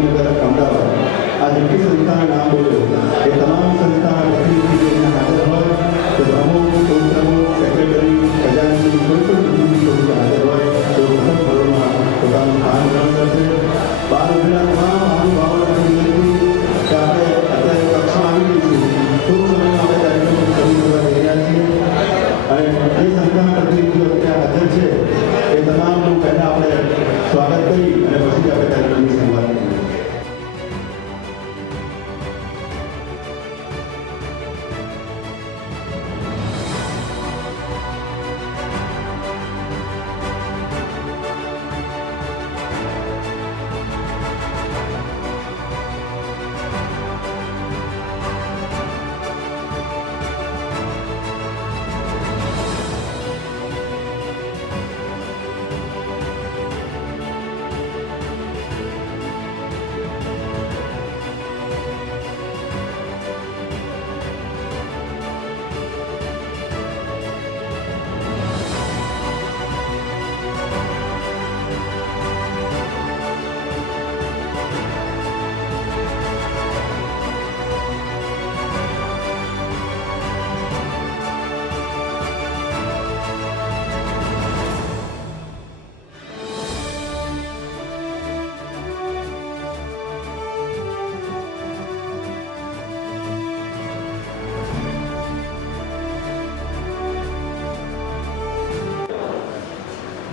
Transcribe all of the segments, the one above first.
ગાંધીનગર અમદાવાદ આ જેટલી સંસ્થાના નામ બોલ્યો એ તમામ સંસ્થાના પ્રતિનિધિ હાજર હોય તો પ્રમુખ ઉપપ્રમુખ સેક્રેટરી ખજાનચી કોઈ પણ પ્રતિનિધિ હાજર હોય તો પ્રથમ ફળોમાં પોતાનું સ્થાન ગ્રહણ કરશે. બહાર ઉભેલા તમામ મહાનુભાવોને વિનંતી કે આપણે અત્યારે કક્ષમાં આવી ગઈ છે, ટૂંક સમયમાં આપણે કાર્યક્રમ શરૂ કરવા જઈ રહ્યા છીએ અને જે સંસ્થાના પ્રતિનિધિઓ અત્યારે હાજર છે એ તમામનું પહેલાં આપણે સ્વાગત કરી અને પછી આપણે કાર્યક્રમની શરૂઆત કરીએ.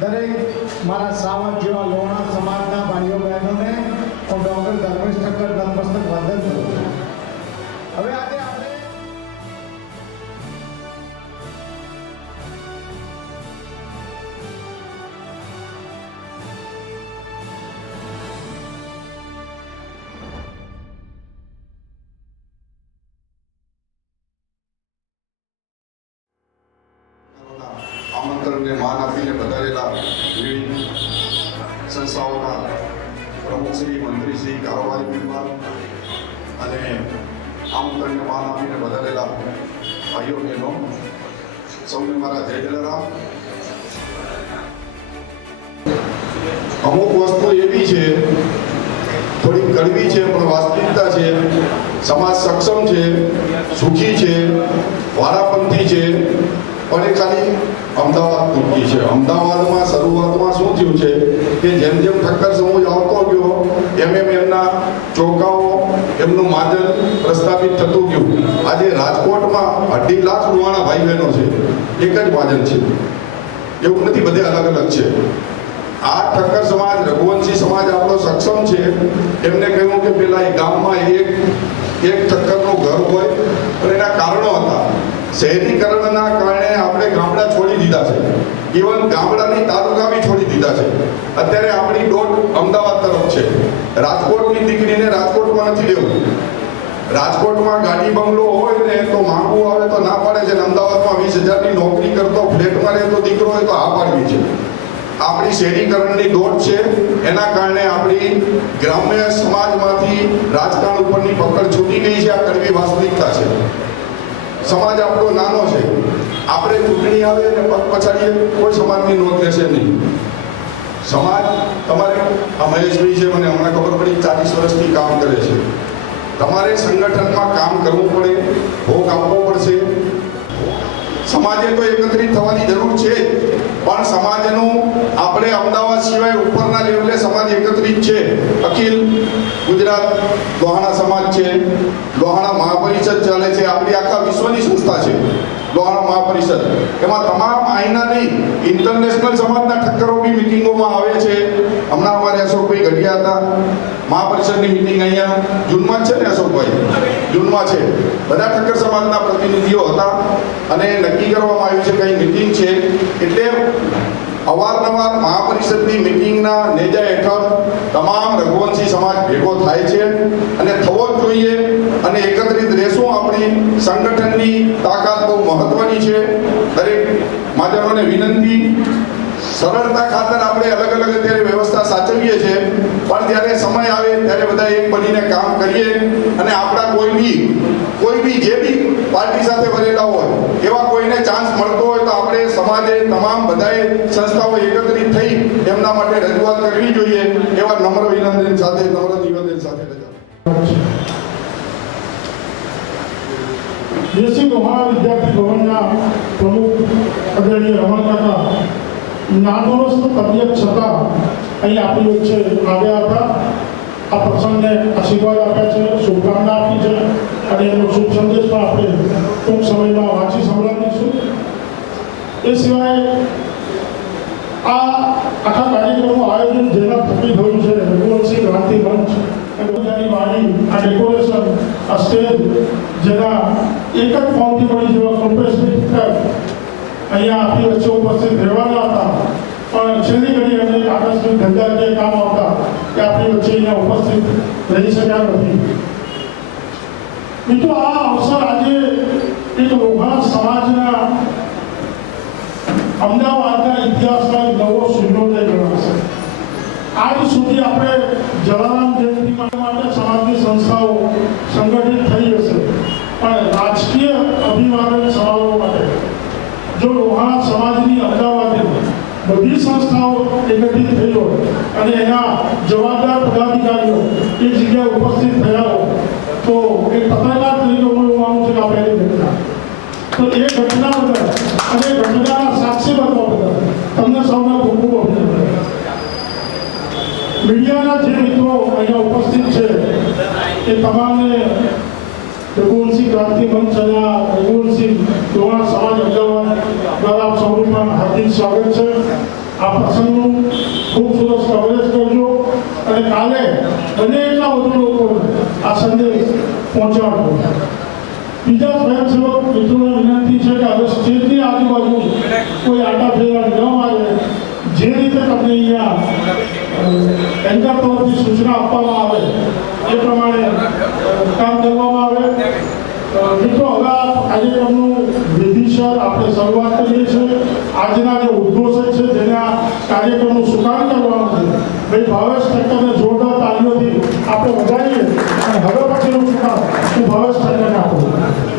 દરેક મારા સાવજ જેવા લોણા સમાજના ભાઈઓ બહેનોને હું ડૉક્ટર ધર્મેશ ઠક્કર નતમસ્તક વંદન કરું છું. હવે આજે આપણે આમંત્રણને માન આપીને વધારેલા વિવિધ સંસ્થાઓના પ્રમુખશ્રી, મંત્રીશ્રી, કારોબારી વિભાગ અને આમંત્રણને માન આપીને વધારેલા ભાઈઓ બહેનો સૌને મારા જય જલારામ. અમુક વસ્તુ એવી છે થોડી કડવી છે પણ વાસ્તવિકતા છે. સમાજ સક્ષમ છે, સુખી છે, વારાપંથી છે પણ એ ખાલી અમદાવાદ પૂરતી છે. અમદાવાદમાં શરૂઆતમાં શું થયું છે કે જેમ જેમ ઠક્કર સમૂહ આવતો ગયો એમ એમના ચોકાઓ એમનું માજલ પ્રસ્થાપિત થતું ગયું. આજે રાજકોટમાં 2.5 લાખ રૂવાણા ભાઈ બહેનો છે, એક જ માજલ છે, એવું નથી, બધે અલગ અલગ છે. આ ઠક્કર સમાજ, રઘુવંશી સમાજ આપણો સક્ષમ છે. એમને કહ્યું કે પેલા એ ગામમાં એક ઠક્કરનું ઘર હોય પણ એના કારણો હતા. શહેરીકરણના કારણે આપણે ગામડા છોડી દીધા છે, ઇવન ગામડાની તાલુકા બી છોડી દીધા છે. અત્યારે આપણી દોટ અમદાવાદ તરફ છે. રાજકોટની દીકરીને રાજકોટમાં નથી લેવું. રાજકોટમાં ગાડી બંગલો હોય ને તો માંગવું આવે તો ના પાડે છે. અમદાવાદમાં 20,000ની નોકરી કરતો ફ્લેટમાં રહેતો દીકરો હોય તો આ પાડવી છે. આપણી શહેરીકરણની દોટ છે. એના કારણે આપણી ગ્રામ્ય સમાજમાંથી રાજકારણ ઉપરની પકડ છૂટી ગઈ છે. આ કડવી વાસ્તવિકતા છે. સમાજ આપણો નાનો છે. આપણે ચૂંટણી આવે અને પગ પછાડીએ કોઈ સમાજની નોંધ લેશે નહીં. સમાજ તમારે આ મહેશભાઈ છે, મને હમણાં ખબર પડી 40 વર્ષથી કામ કરે છે. તમારે સંગઠનમાં કામ કરવું પડે, ભોગ આપવો પડશે. સમાજે તો એકત્રિત થવાની જરૂર છે પણ સમાજનું આપણે અમદાવાદ સિવાય ઉપરના લેવલે સમાજ એકત્રિત છે. અખિલ ગુજરાત લોહાણા સમાજ છે, લોહાણા મહાપરિષદ ચાલે છે, આપણી આખા વિશ્વની સંસ્થા છે લોહાણા મહાપરિષદ. એમાં તમામ આઈના નહીં, ઇન્ટરનેશનલ સમાજના ઠક્કરો બી મિટિંગોમાં આવે છે. હમણાં અમારે અશોકભાઈ ગઢિયા હતા, મહાપરિષદની મિટિંગ અહીંયા જૂનમાં જ છે ને અશોકભાઈ, જૂનમાં છે. બધા ઠક્કર સમાજના પ્રતિનિધિઓ હતા અને નક્કી કરવામાં આવ્યું છે કઈ મિટિંગ છે એટલે અવારનવાર મહાપરિષદની મિટિંગના નેજા હેઠળ તમામ રઘુવંશી સમાજ ભેગો થાય છે અને થવો જ જોઈએ અને એકત્રિત રહેશું. આપણી સંગઠનની તાકાત બહુ મહત્વની છે. દરેક માધ્યમોને વિનંતી, સરળતા ખાતર આપણે અલગ અલગ અત્યારે વ્યવસ્થા સાચવીએ છીએ પણ જ્યારે સમય આવે ત્યારે બધા એક બનીને કામ કરીએ અને આપણા કોઈ બી જે બી પાર્ટી સાથે ભરેલા હોય એવા કોઈને ચાન્સ મળતો હોય તો આપણે સમાજે તમામ બધાએ સંસ્થાઓ એકત્રિત થઈ એમના માટે રજૂઆત કરવી જોઈએ. એવા નમ્ર વિનંતી સાથે દેશી લોહાણા વિદ્યાર્થી ભવનના પ્રમુખ આદરણીય રમણ કાકા નાદુરસ્ત તબિયત છતાં અહીં આપણી વચ્ચે આવ્યા હતા. આ પ્રસંગને આશીર્વાદ આપ્યા છે, શુભકામના આપી છે અને એનો શુભ સંદેશ પણ આપણે ટૂંક સમયમાં વાંચી સંભળાવીશું. એ સિવાય આ આખા કાર્યક્રમનું આયોજન જેના થકી થયું છે રઘુવંશી ક્રાંતિ મંચ અને વાણી, આ ડેકોરેશન, આ સ્ટેજ જેના એક જ ફોર્મથી મળી જેવા કમ્પ્રેસરી અહીંયા આપણી વચ્ચે ઉપસ્થિત રહેવાના હતા, પણ છેલ્લી ઘડી અને આકસ્મિક ધંધાકીય કામ આવતા કે આપણી વચ્ચે અહીંયા ઉપસ્થિત રહી શક્યા નથી. મિત્રો, આ અવસર આજે એક લોહાણા સમાજના અમદાવાદના ઇતિહાસમાં એક નવો સૂર્યોદય ગણાશે. આજ સુધી આપણે જલારામ જયંતિ માટે સમાજની સંસ્થાઓ સંગઠિત થઈ હશે, પણ રાજકીય અભિવાદન સમારોહ માટે જો લોહાણા સમાજની અમદાવાદે બધી સંસ્થાઓ એકત્રિત થઈ હોય અને એના જવાબદાર પદાધિકારીઓ એ જગ્યાએ ઉપસ્થિત થયા હોય તો એક પત્રકાર તરીકે હું એવું માનું છું કે આ પહેલી ઘટના. તો એ ઘટના બદલ અને ઘટનાના સાક્ષી બનવા બદલ તમને સૌને ખૂબ ખૂબ અભિનંદન. મીડિયાના જે મિત્રો અહીંયા ઉપસ્થિત છે એ તમામને રઘુવંશી ક્રાંતિ મંચ અને રઘુવંશી લોહાણા સમાજ અમદાવાદ દ્વારા આપ સૌનું પણ હાર્દિક સ્વાગત છે. આ પ્રસંગનું ખૂબ સરસ કવરેજ કરજો અને કાલે બને એટલા વધુ લોકોને આ સંદેશ પહોંચાડજો. બીજા સ્વયંસેવક મિત્રોને વિનંતી છે કે હવે સ્ટેજની આજુબાજુ કોઈ આટા ફેરા ન મારે. જે રીતે તમને અહીંયા એન્કર તરફથી સૂચના આપવામાં આવે એ પ્રમાણે કામ કરવામાં આવે. મિત્રો, હવે આ કાર્યક્રમનું વિધિસર આપણે શરૂઆત કરીએ છીએ. આજના જે ઉદ્ઘોષક છે જેને આ કાર્યક્રમનું સુકાન કરવાનું છે, ભાઈ ભાવેશ ઠક્કરને જોરદાર તાલીઓથી આપણે વધારીએ અને હવે પછીનું સુકાન હું ભાવેશ ઠક્કરને આપું.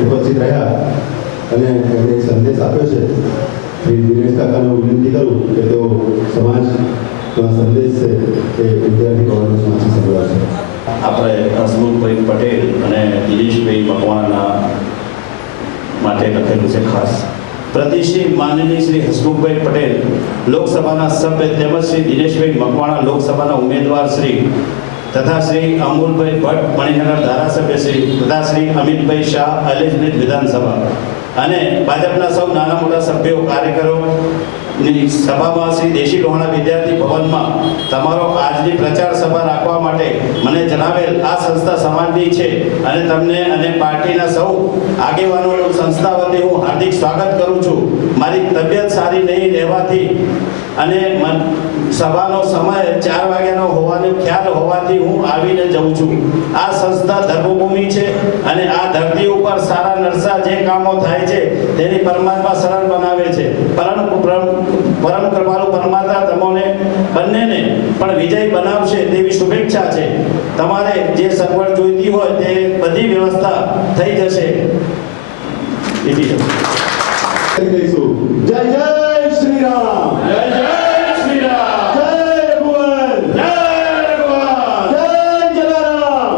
ઉપસ્થિત રહ્યા અને એમણે એક સંદેશ આપ્યો છે. શ્રી દિનેશ કાકાને હું વિનંતી કરું કે તેઓ સમાજનો સંદેશ છે એ વિદ્યાર્થી ભવનનો સમાજથી સંભળાવશે. આપણે હસમુખભાઈ પટેલ અને દિનેશભાઈ મકવાણાના માટે લખેલું છે ખાસ. પ્રતિષ્ઠિત માનનીય શ્રી હસમુખભાઈ પટેલ લોકસભાના સભ્ય તેમજ શ્રી દિનેશભાઈ મકવાણા લોકસભાના ઉમેદવાર શ્રી તથા શ્રી અમૂલભાઈ ભટ્ટ મણિનગર ધારાસભ્ય શ્રી તથા શ્રી અમિતભાઈ શાહ અલેજમિત વિધાનસભા અને ભાજપના સૌ નાના મોટા સભ્યો કાર્યકરો સભામાં શ્રી દેશી લોહાણા વિદ્યાર્થી ભવનમાં તમારો આજની પ્રચાર સભા રાખવા માટે મને જણાવેલ આ સંસ્થા સમાજની છે અને તમને અને પાર્ટીના સૌ આગેવાનોનું સંસ્થા વતી હું હાર્દિક સ્વાગત કરું છું. મારી તબિયત સારી નહીં રહેવાથી અને સભાનો સમય 4 વાગ્યાનો હોવાનો ખ્યાલ હોવાથી હું આવીને જઉં છું. આ સંસ્થા ધર્મભૂમિ છે અને આ ધરતી ઉપર સારા નરસા જે કામો થાય છે તેની પરમાત્મા સરળ બનાવે છે. પરમ કૃપાળુ પરમાત્મા તમને બંનેને પણ વિજય બનાવશે તેવી શુભેચ્છા છે. તમારે જે સગવડ જોઈતી હોય તે બધી વ્યવસ્થા થઈ જશે. જય જય શ્રી રામ. જય જય શ્રી રામ. જય રઘુવંશ. જય રઘુવંશ. જય જલારામ.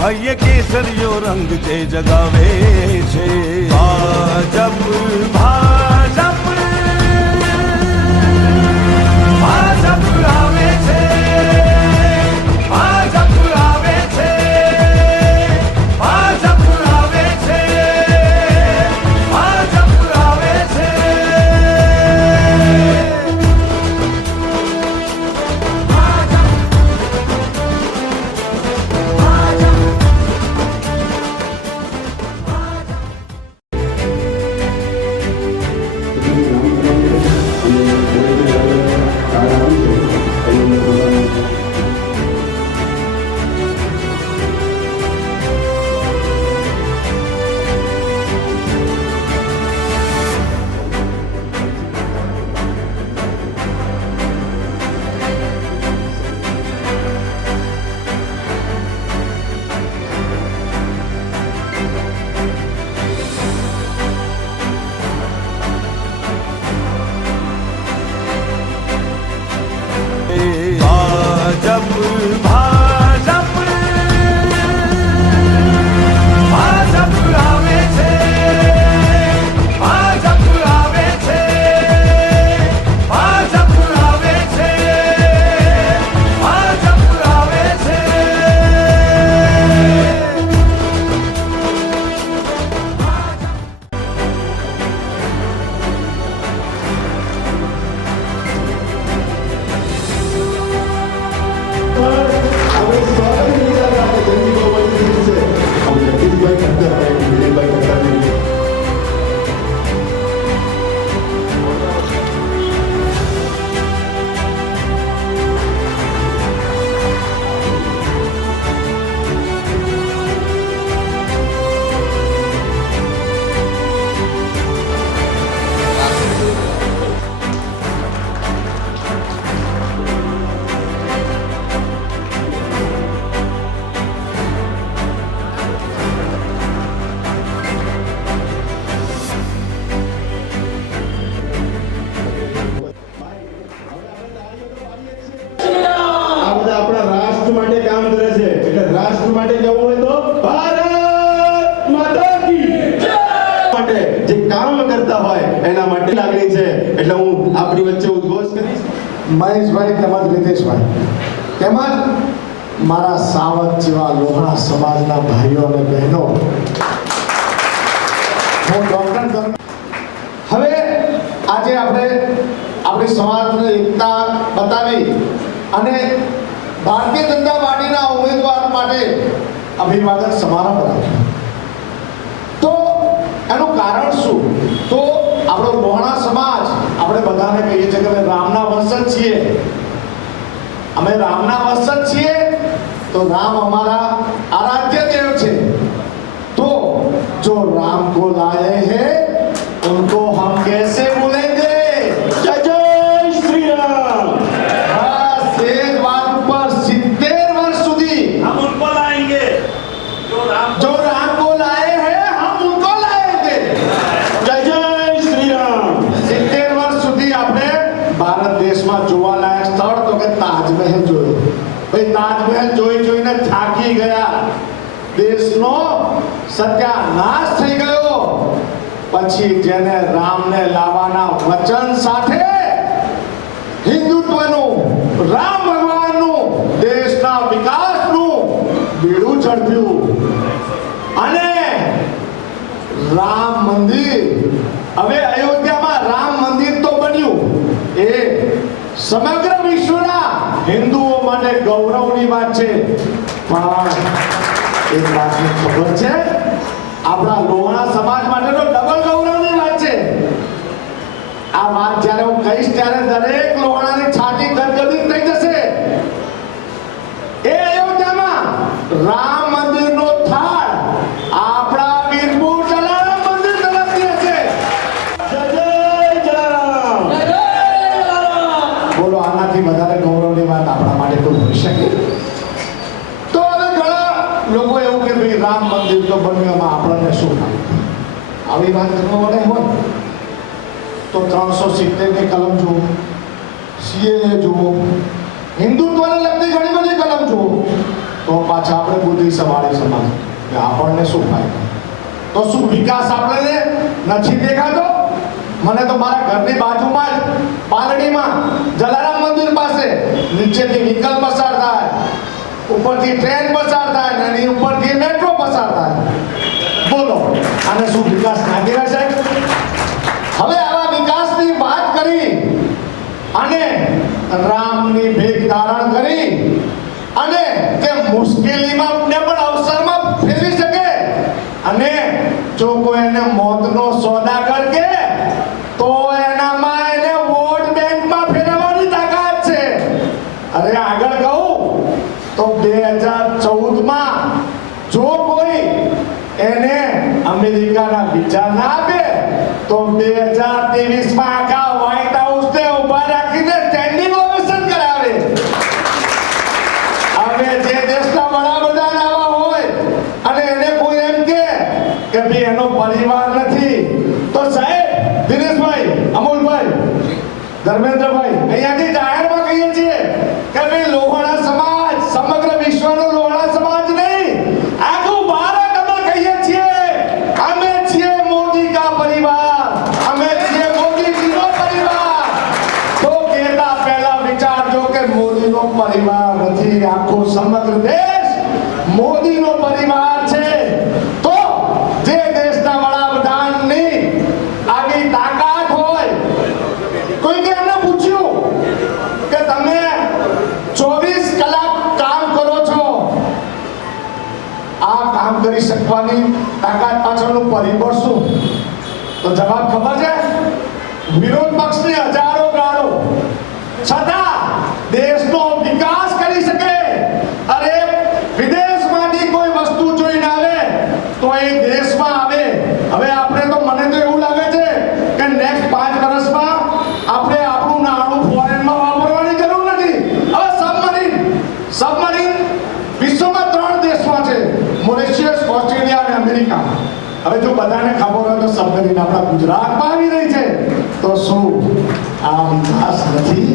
હૈયે કેસરીયો રંગ જે જગાવે છે ભાજપ ભાજપ ભાજપ આવે છે ભાજપ આવે છે ભાજપ આવે છે ભાજપ આવે છે ભાજપ ભાજપ ભાજપ આવે છે ભાજપ આવે છે ભાજપ આવે છે ભાજપ આવે છે હવે સ્વાગત લીધા આપણે જંગી બહુમતી છે આપણે જગદીશભાઈ ખટ્ટર વિજયભાઈ ખટ્ટરની આ બધા આપણા રાષ્ટ્ર માટે કામ કરે છે એટલે રાષ્ટ્ર માટે જવું હોય તો ભારત માતા કી જય માટે જે કામ કરતા હોય એના માટે લાગણી છે એટલે હું આપણી વચ્ચે ઉદ્ઘોષ કરીશ મહેશભાઈ તેમજ રીતેશભાઈ તેમજ મારા સાવત જેવા લોહાણા સમાજના ભાઈઓ અને બહેનો હું ડોક્ટર હવે આજે આપણે આપણી સમાજની એકતા બતાવી અને ભારતીય જનતા પાર્ટીના ઉમેદવાર માટે અભિવાદન સમારંભ રાખ્યો તો એનું કારણ શું તો આપણો લોહાણા સમાજ આપણે બધાને કહીએ છીએ કે અમે રામના વંશજ છીએ અમે રામના વંશજ છીએ તો રામ અમારા આરાધ્ય દેવ છે तो जो राम को लाए हैं उनको हम कैसे भूलेंगे જય જય શ્રી રામ बस एक बात पर 70 वर्ष સુધી हम उनको लाएंगे जो राम को लाए हैं हम उनको लाएंगे જય જય શ્રી રામ 70 વર્ષ સુધી આપણે ભારત દેશમાં જોવાલાયક સ્થળ તો કે તાજમહેલ જોયો ભાઈ તાજમહેલ જોઈને થાકી ગયા દેશનો સત્યાનાશ થઈ ગયો પછી જેને રામને લાવવાના વચન સાથે હિન્દુત્વનું રામ ભગવાનનું દેશના વિકાસનું બીડું ઝડપ્યું અને રામ મંદિર હવે અયોધ્યામાં રામ મંદિર તો બન્યું એ સમગ્ર વિશ્વના હિન્દુઓ માટે ગૌરવની વાત છે પણ એક વાતની ખબર છે આપણા લોહાણા સમાજ માટે તો ડબલ ગૌરવની વાત છે આ વાત જ્યારે હું કહીશ ત્યારે દરેક લોહાણાની છાતી ગદગદિત થઈ જશે એ અયોધ્યામાં રામ મંદિરનો થાળ આપણા વીરપુર જલારામ મંદિર તરફથી હશે જય જય જલારામ બોલો આનાથી વધારે ગૌરવની વાત આપણા માટે તો હોઈ શકે તો હવે ઘણા લોકો એવું કે ભાઈ રામ મંદિર તો બન્યું એમાં આપણને શું થાય આવી વાત કરવા વડે હોય તો 370 ની કલમ જુઓ સીએએ જુઓ હિન્દુત્વને લગતી ઘણી બધી કલમ જુઓ તો પાછા આપણે બુદ્ધિ સવાળી સમાજ કે આપણને શું ફાયદો? તો શું વિકાસ આપણને નથી દેખાતો? મને તો મારા ઘરની બાજુમાં જ પાલડીમાં જલારામ મંદિર પાસે નીચેથી વ્હીકલ પસાર થાય, ઉપરથી ટ્રેન પસાર થાય ને એની ઉપરથી મેટ્રો પસાર થાય. બોલો આને શું વિકાસ ના કહેવાય સાહેબ? હવે આવા વિકાસની વાત કરી અને રામની ભેગ ધારણ કરી અને તે મુશ્કેલીમાં ને પણ અવસરમાં ફેરવી શકે અને જો કોઈ એને મોતનો સોદાગર કે તો એનામાં એને વોટ બેંકમાં ફેરવવાની તાકાત છે. અરે આગળ કહું તો 2014માં જો કોઈ એને અમેરિકાના વિચાર ના આપે તો 2023માં આખા વ્હાઇટ હાઉસને ઉભા રાખીને સ્ટેન્ડિંગ ઓવેશન કરાવે. હવે જે દેશના વડાપ્રધાન આવા હોય અને એને કોઈ એમ કે ભાઈ એનો પરિવાર નથી તો સાહેબ દિનેશભાઈ, અમોલભાઈ, ધર્મેન્દ્રભાઈ અહીંયાથી જાહેરમાં કહીએ છીએ કે ભાઈ લોહાણા સમાજ સમગ્ર વિશ્વનો લોહાણા સમાજ નહીં, આખું ભારત અમે કહીએ છીએ અમે છીએ મોદી કા પરિવાર, અમે છીએ મોદીજીનો પરિવાર. તો કહેતા પહેલા વિચારજો કે મોદીનો પરિવાર નથી, આખો સમગ્ર દેશ મોદીનો પરિવાર છે. તો જે દેશના વડાપ્રધાનની આવી તાકાત હોય, કોઈકે એમને પૂછ્યું કે તમે 24 કલાક કામ કરો છો, આ કામ કરી શકવાની તાકાત પાછળનું પરિબળ શું? તો જવાબ ખબર છે? વિરોધ પક્ષની હજારો ગાળો છતાં દેશનો વિકાસ કરી શકે. અરે વિદેશમાંથી કોઈ વસ્તુ જોઈને આવે તો એ દેશમાં આવે. હવે આપણે તો મને તો એવું લાગે છે કે નેક્સ્ટ 5 વર્ષમાં આપણે આપણું નાણું ફોરેનમાં વાપરવાની જરૂર નથી. હવે સબમરીન વિશ્વમાં 3 દેશમાં છે, મોરિશિયસ, ઓસ્ટ્રેલિયા અને અમેરિકા. હવે જો બધાને ખબર હોય તો સબમરીન આપણા ગુજરાતમાં આવી રહી છે. તો શું આ વિકાસ નથી?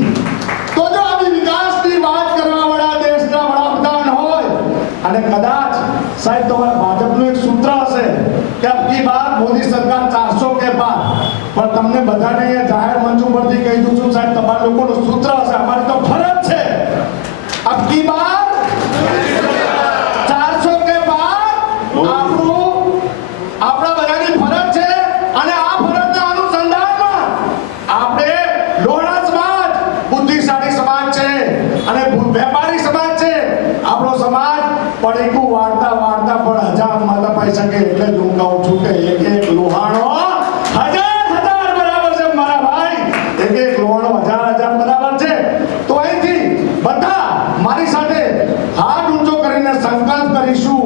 તો જો આવી વિકાસની વાત કરવા વાળા દેશના વડાપ્રધાન હોય અને કદાચ સાહેબ તમારા ભાજપનું એક સૂત્ર હશે કે અબકી બાર મોદી સરકાર 400 કે પાર, પણ તમને બધાને અહીંયા જાહેર મંચ ઉપરથી કહી દઉં છું સાહેબ, તમારા લોકોનું સૂત્ર હશે, અમારી તો ફરજ છે અબકી બાર 400 કે પાર. આપણા બધાની ફરજ છે અને આ ફરજના અનુસંધાનમાં આપણે લોહાણા સમાજ બુદ્ધિશાળી સમાજ છે અને વેપારી સમાજ છે. આપણો સમાજ પડીકું વાળતા વાળતા પણ હજારમાં દબાઈ શકે. એટલે જ હું કહું છું કે એક લોહાણો 1000 બરાબર છે મારા ભાઈ, એક લોહાણો 1000 બરાબર છે. તો અહીંથી બધા મારી સાથે હાથ ઊંચો કરીને સંકલ્પ કરીશું.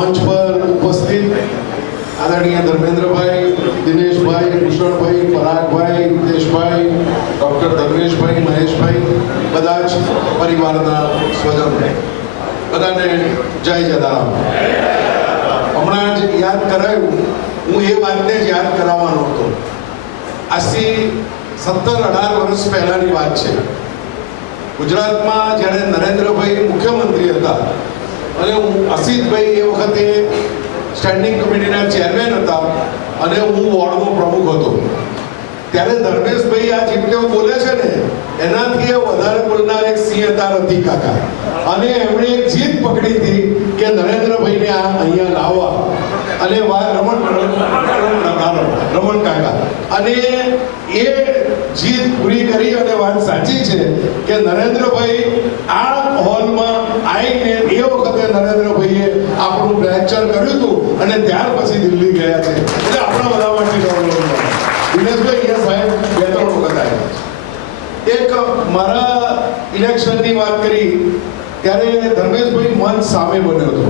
મંચ પર ઉપસ્થિત આદરણીય ધર્મેન્દ્રભાઈ, દિનેશભાઈ, ભૂષણભાઈ, પરાગભાઈ, હિતેશભાઈ, ડૉક્ટર ધર્મેશભાઈ, મહેશભાઈ, બધા જ પરિવારના સ્વજનો, બધાને જય જલારામ. હમણાં જ યાદ કરાયું, હું એ વાતને જ યાદ કરાવવાનો હતો. આજથી 17-18 વર્ષ પહેલાની વાત છે. ગુજરાતમાં જ્યારે નરેન્દ્રભાઈ મુખ્યમંત્રી હતા અને અસિતભાઈ એ વખતે સ્ટેન્ડિંગ કમિટીના ચેરમેન હતા અને હું વોર્ડનો પ્રમુખ હતો, ત્યારે ધર્મેશભાઈ આ જેટલો બોલે છે ને એનાથી વધારે બોલનાર એક સિંહ હતા રતિ કાકા, અને એમણે એક જીત પકડી હતી કે નરેન્દ્રભાઈને આ અહીંયા લાવવા, અને રમણ કાકા, અને એ જીત પૂરી કરી. અને વાત સાચી છે કે નરેન્દ્રભાઈ આ હોલમાં આવીને એ વખતે નરેન્દ્રભાઈએ આપણું લેક્ચર કર્યું હતું અને ત્યાર પછી દિલ્હી ગયા છે. એટલે આપણા બધા માટે ગૌરવ. ત્યારે ધર્મેશભાઈ મંચ સામે બન્યો હતો.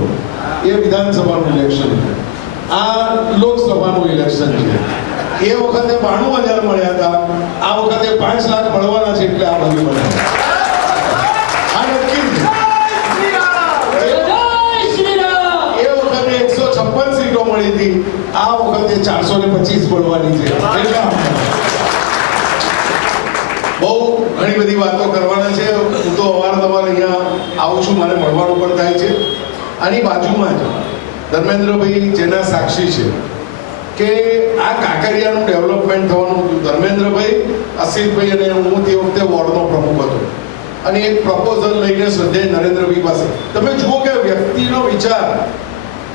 એ વિધાનસભાનું ઇલેક્શન છે, આ લોકસભાનું ઇલેક્શન છે. એ વખતે 92,000 મળ્યા હતા, આ વખતે 5 લાખ મળવાના છે, એટલે આ બાજુ બન્યા. આ નક્કી છે. એ વખતે 156 સીટો મળી હતી, આ વખતે 425 મળવાની છે. એટલે બહુ ઘણી બધી વાતો કરવાના છે. હું તો અવારનવાર અહીંયા આવું છું, મારે મળવાનું પણ થાય છે. આની બાજુમાં જ ધર્મેન્દ્રભાઈ જેના સાક્ષી છે કે આ કાંકરિયાનું ડેવલપમેન્ટ થવાનું હતું. ધર્મેન્દ્રભાઈ, અસિતભાઈ અને હું તે વખતે વોર્ડનો પ્રમુખ હતો અને એક પ્રપોઝલ લઈને શ્રદ્ધેય નરેન્દ્રભાઈ પાસે. તમે જુઓ કે વ્યક્તિનો વિચાર,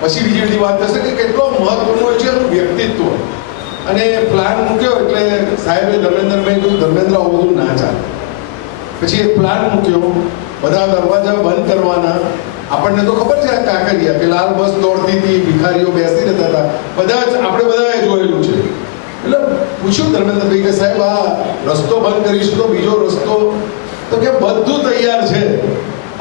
પછી બીજી બધી વાત થશે કે કેટલો મહત્વનો હોય છે એનું વ્યક્તિત્વ. અને પ્લાન મૂક્યો એટલે સાહેબે ધર્મેન્દ્રભાઈ કહ્યું, ધર્મેન્દ્ર આવું બધું ના ચાલે. પછી એક પ્લાન મૂક્યો, બધા દરવાજા બંધ કરવાના. આપણને તો ખબર છે આ કાંકરિયા કે લાલ બસ દોડતી હતી, ભિખારીઓ બેસી રહેતા હતા, બધા જ આપણે બધાએ જોયેલું છે. એટલે પૂછ્યું ધર્મેન્દ્રભાઈ કે સાહેબ આ રસ્તો બંધ કરીશું તો બીજો રસ્તો? તો કે બધું તૈયાર છે.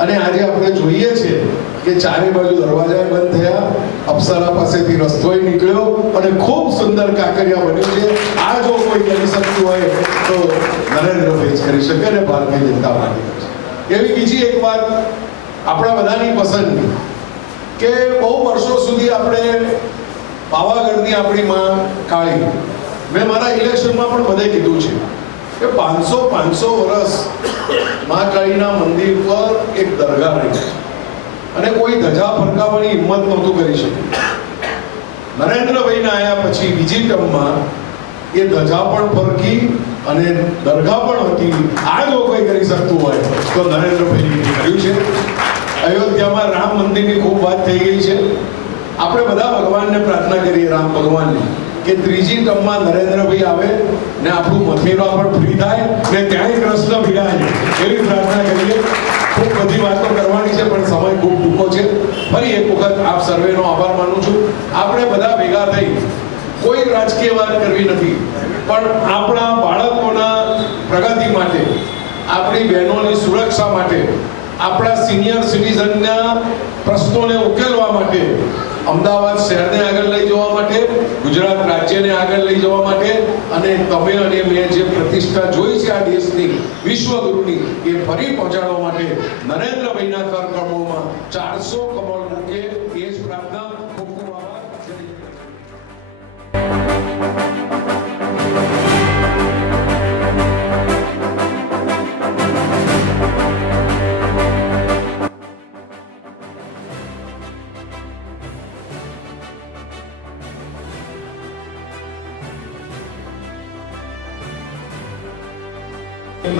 અને આજે આપણે જોઈએ છીએ કે ચારે બાજુ દરવાજા બંધ થયા, અપ્સરા પાસેથી રસ્તોય નીકળ્યો અને ખૂબ સુંદર કાંકરિયા બન્યું છે. આ જો કોઈ કરી શકતું હોય તો નરેન્દ્રભાઈ જ કરી શકે અને ભારતીય જનતા પાર્ટી કરશે. એવી બીજી એક વાત આપણા બધાની પસંદની કે બહુ વર્ષો સુધી આપણે પાવાગઢની આપણી માં કાળી, મેં મારા ઇલેક્શનમાં પણ બધે કીધું છે કે 500 વર્ષ માં કાળીના મંદિર પર એક દરગાહ રહી અને કોઈ ધજા ફરકાવવાની હિંમત નહોતું કરી શક્યું. નરેન્દ્રભાઈના આવ્યા પછી બીજી ટર્મમાં એ ધજા પણ ફરકી અને દરગાહ પણ હતી. આ જો કોઈ કરી શકતું હોય તો નરેન્દ્રભાઈ કર્યું છે. અયોધ્યામાં રામ મંદિરની ખૂબ વાત થઈ ગઈ છે. આપણે બધા ભગવાનને પ્રાર્થના કરીએ, રામ ભગવાનની, કે ત્રીજી ટર્મમાં નરેન્દ્રભાઈ આવે ને આપણું મથેરા પણ ફ્રી થાય ને ત્યાંય કૃષ્ણ બિરાજે, એવી પ્રાર્થના કરીએ. ખૂબ બધી વાતો કરવાની છે પણ સમય ખૂબ ટૂંકો છે. ફરી એક વખત આપ સર્વેનો આભાર માનું છું. આપણે બધા ભેગા થઈ કોઈ રાજકીય વાત કરવી નથી, પણ આપણા બાળકોના પ્રગતિ માટે, આપણી બહેનોની સુરક્ષા માટે, આપણા સિનિયર સિટીઝનના પ્રશ્નોને ઉકેલવા માટે, અમદાવાદ શહેરને આગળ લઈ જવા માટે, ગુજરાત રાજ્યને આગળ લઈ જવા માટે અને તમે અને મેં જે પ્રતિષ્ઠા જોઈ છે આ દેશની વિશ્વગુરુની, એ ફરી પહોંચાડવા માટે નરેન્દ્રભાઈના કરકમળોમાં 400 કમળ મૂકે, એ જ પ્રાર્થના. ખૂબ ખૂબ આભાર.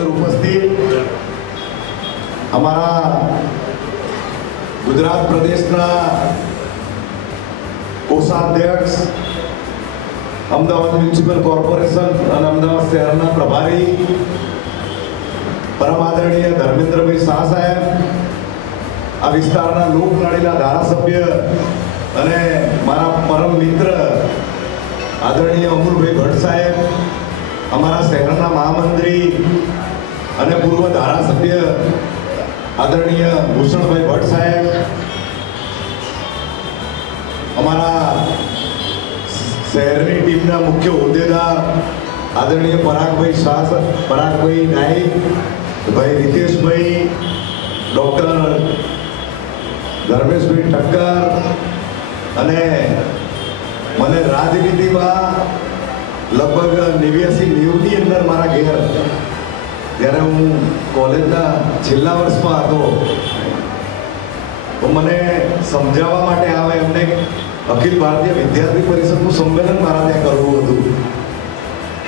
ઉપસ્થિત અમારા ગુજરાત પ્રદેશના કોષાધ્યક્ષ, અમદાવાદ મ્યુનિસિપલ કોર્પોરેશન અને અમદાવાદ શહેરના પ્રભારી પરમ આદરણીય ધર્મેન્દ્રભાઈ શાહ સાહેબ, આ વિસ્તારના લોકલાડીલા ધારાસભ્ય અને મારા પરમ મિત્ર આદરણીય અમુલભાઈ ભટ્ટ સાહેબ, અમારા શહેરના મહામંત્રી અને પૂર્વ ધારાસભ્ય આદરણીય ભૂષણભાઈ ભટ્ટ સાહેબ, અમારા શહેરની ટીમના મુખ્ય હોદ્દેદાર આદરણીય પરાગભાઈ શાહ, પરાગભાઈ નાઈક, ભાઈ રીતેશભાઈ, ડૉક્ટર ધર્મેશભાઈ ઠક્કર, અને મને રાજનીતિમાં લગભગ 89-90ની અંદર મારા ઘેર, જ્યારે હું કોલેજના છેલ્લા વર્ષમાં હતો, તો મને સમજાવવા માટે આવે એમને અખિલ ભારતીય વિદ્યાર્થી પરિષદનું સંમેલન મારા ત્યાં કરવું હતું.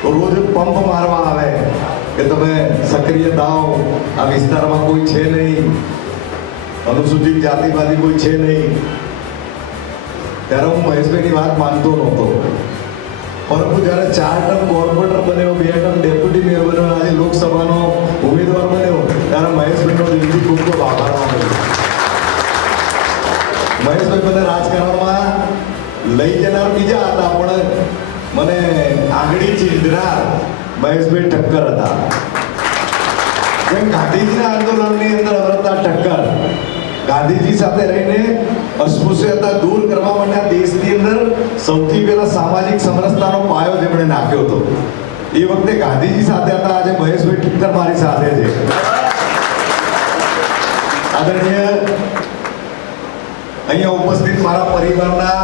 તો રોજ પંપ મારવા આવે કે તમે સક્રિય થાઓ, આ વિસ્તારમાં કોઈ છે નહીં, અનુસૂચિત જાતિવાદી કોઈ છે નહીં. ત્યારે હું મહેશભાઈની વાત માનતો નહોતો, પરંતુ જ્યારે 4 ટર્મ કોર્પોરેટર બન્યો, 2 ટર્મ ડેપ્યુટી મેયર બન્યો, આજે લોકસભાનો ઉમેદવાર બન્યો, ત્યારે મહેશભાઈનો દિલથી ખૂબ ખૂબ આભાર માનું છું. મહેશભાઈ મને રાજકારણમાં લઈ જનાર બીજા હતા, પણ મને આંગળી ચીંધનાર મહેશભાઈ ઠક્કર હતા. જેમ ગાંધીજીના આંદોલનની અંદર હતા ઠક્કર, ગાંધીજી સાથે રહીને અસ્પૃશ્યતા દૂર કરવા માટે આ દેશની અંદર સૌથી પહેલા સામાજિક સમરસતાનો પાયો જેમણે નાખ્યો હતો. એ વખતે ગાંધીજી સાથે હતા. આજે મહેશભાઈ ઠક્કર મારી સાથે છે. આદરણીય અહીંયા ઉપસ્થિત મારા પરિવારના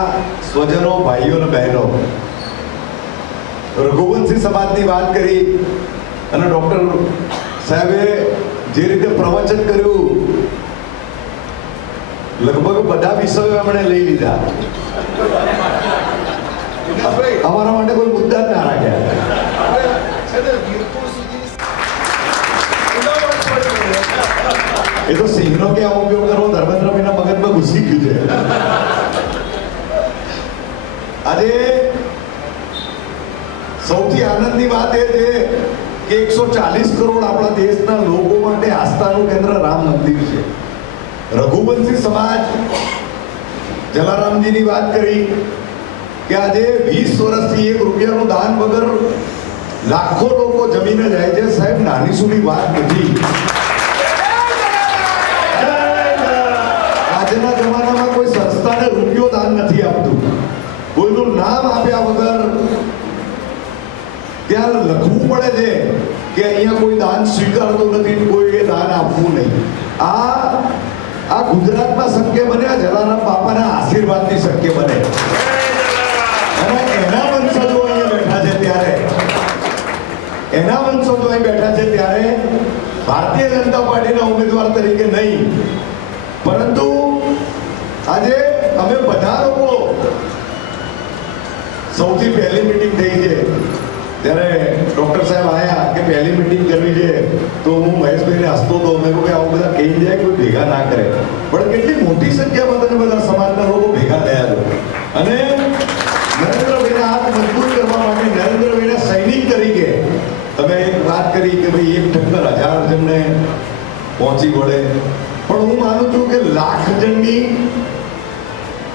સ્વજનો, ભાઈઓ અને બહેનો, રઘુવંશી સમાજની વાત કરી અને ડોક્ટર સાહેબે જે રીતે પ્રવચન કર્યું, લગભગ બધા વિષયો એમણે લઈ લીધા. અમારા માટે કોઈ મુદ્દા જ ના રાખ્યા. એ તો સિંહનો ક્યાં ઉપયોગ કરવો ધર્મેન્દ્રભાઈના મગજમાં ઘૂસી ગયું છે. આજે સૌથી આનંદની વાત એ છે કે 140 કરોડ આપણા દેશના લોકો માટે આસ્થાનું કેન્દ્ર રામ મંદિર છે. રઘુવંશી સમાજ, જલારામજીની વાત કરી કે આજે 20 વર્ષથી 1 રૂપિયાનું દાન વગર લાખો લોકો જમીને જાય છે. સાહેબ, નાની સુની વાત નથી. આજના જમાનામાં કોઈ સંસ્થાને રૂપિયો દાન નથી આપતું. કોઈનું નામ આપ્યા વગર ત્યાં લખવું પડે છે કે અહીંયા કોઈ દાન સ્વીકારતો નથી, કોઈએ દાન આપવું નહીં. આ ગુજરાતમાં શક્ય બન્યા જલારામ બાપાના આશીર્વાદથી શક્ય બને. અને એના વંશજો અહીંયા બેઠા છે ત્યારે ભારતીય જનતા પાર્ટીના ઉમેદવાર તરીકે નહીં, પરંતુ આજે અમે બધા લોકો સૌથી પહેલી મીટિંગ થઈ છે ત્યારે ડોક્ટર સાહેબ આયા કે પહેલી મીટિંગ કરવી છે, તો હું મહેશભાઈને હસતો હતો. મેં કહ્યું કે આવું બધા કહી જાય, કોઈ ભેગા ના કરે. પણ કેટલી મોટી સંખ્યામાં તમે બધા સમાજના લોકો ભેગા થયા છો અને નરેન્દ્રભાઈના હાથ મજબૂત કરવા માટે, નરેન્દ્રભાઈના સૈનિક તરીકે તમે એક વાત કરી કે ભાઈ 1 ઠક્કર 1000 જણને પહોંચી વળે. પણ હું માનું છું કે લાખ જણની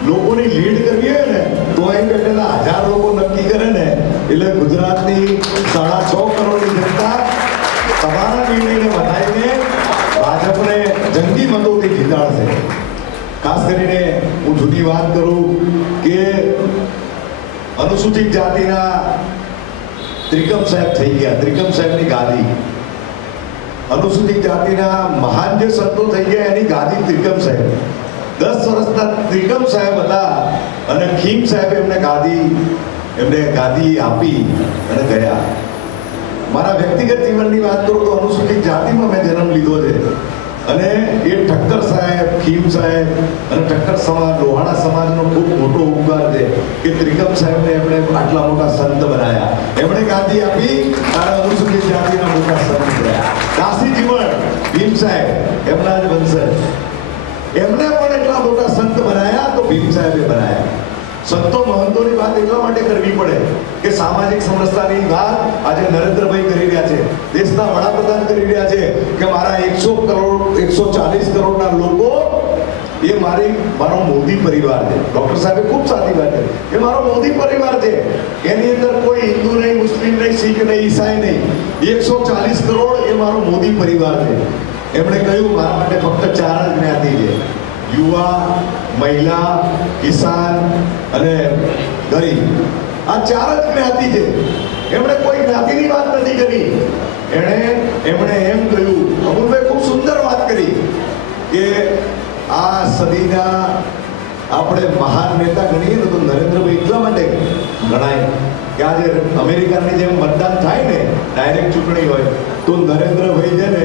લોકોની લીડ કરવી હોય ને તો અહીં બેઠેલા 1000 લોકો નક્કી કરે ને એટલે ગુજરાતની 6.5 કરોડની જનતા તમારા નિર્ણયને વધારીને ભાજપને જંગી મતોથી જીતાડશે. ખાસ કરીને હું જુદી વાત કરું કે અનુસૂચિત જાતિના ત્રિકમ સાહેબ થઈ ગયા, ત્રિકમ સાહેબની ગાદી. અનુસૂચિત જાતિના મહાન જે સંતો થઈ ગયા એની ગાદી ત્રિકમ સાહેબ. 10 વર્ષના ત્રિકમ સાહેબ હતા અને ખીમ સાહેબ એમને ગાદી આપી અને ગયા. મારા વ્યક્તિગત જીવનની વાત કરું તો અનુસૂચિત જાતિમાં મેં જન્મ લીધો છે અને એ ઠક્કર સાહેબ, ખીમ સાહેબ અને ઠક્કર સમાજ, લોહાણા સમાજનો ખૂબ મોટો ઉપકાર છે કે ત્રિકમ સાહેબને એમણે આટલા મોટા સંત બનાવ્યા. એમણે ગાદી આપી અને અનુસૂચિત જાતિના મોટા સંત બનાવ્યા. દાસી જીવન ભીમ સાહેબ એમના જ વંશજ, એમને પણ એટલા મોટા સંત બનાવ્યા તો ભીમ સાહેબે બનાવ્યા. સંતો મહંતોની વાત એટલા માટે કરવી પડે કે સામાજિક સમરસતાની વાત આજે નરેન્દ્રભાઈ કરી રહ્યા છે, દેશના વડાપ્રધાન કરી રહ્યા છે કે મારા 140 કરોડના લોકો એ મારો મોદી પરિવાર છે. ડોક્ટર સાહેબે ખૂબ સારી વાત કરી કે મારો મોદી પરિવાર છે, એની અંદર કોઈ હિન્દુ નહીં, મુસ્લિમ નહીં, શીખ નહીં, ઈસાઈ નહીં, 140 કરોડ એ મારો મોદી પરિવાર છે. એમણે કહ્યું મારા માટે ફક્ત 4 જ જ્ઞાતિ છે, યુવા, મહિલા, કિસાન અને ગરીબ. આ 4 જ જ્ઞાતિ છે. એમણે કોઈ જ્ઞાતિની વાત નથી કરી. એમણે એમ કહ્યું, અમુલભાઈ ખૂબ સુંદર વાત કરી કે આ સદીના આપણે મહાન નેતા ગણીએ ને તો નરેન્દ્રભાઈ એટલા માટે ગણાય કે આજે અમેરિકાની જેમ મતદાન થાય ને, ડાયરેક્ટ ચૂંટણી હોય, તો નરેન્દ્રભાઈ છે ને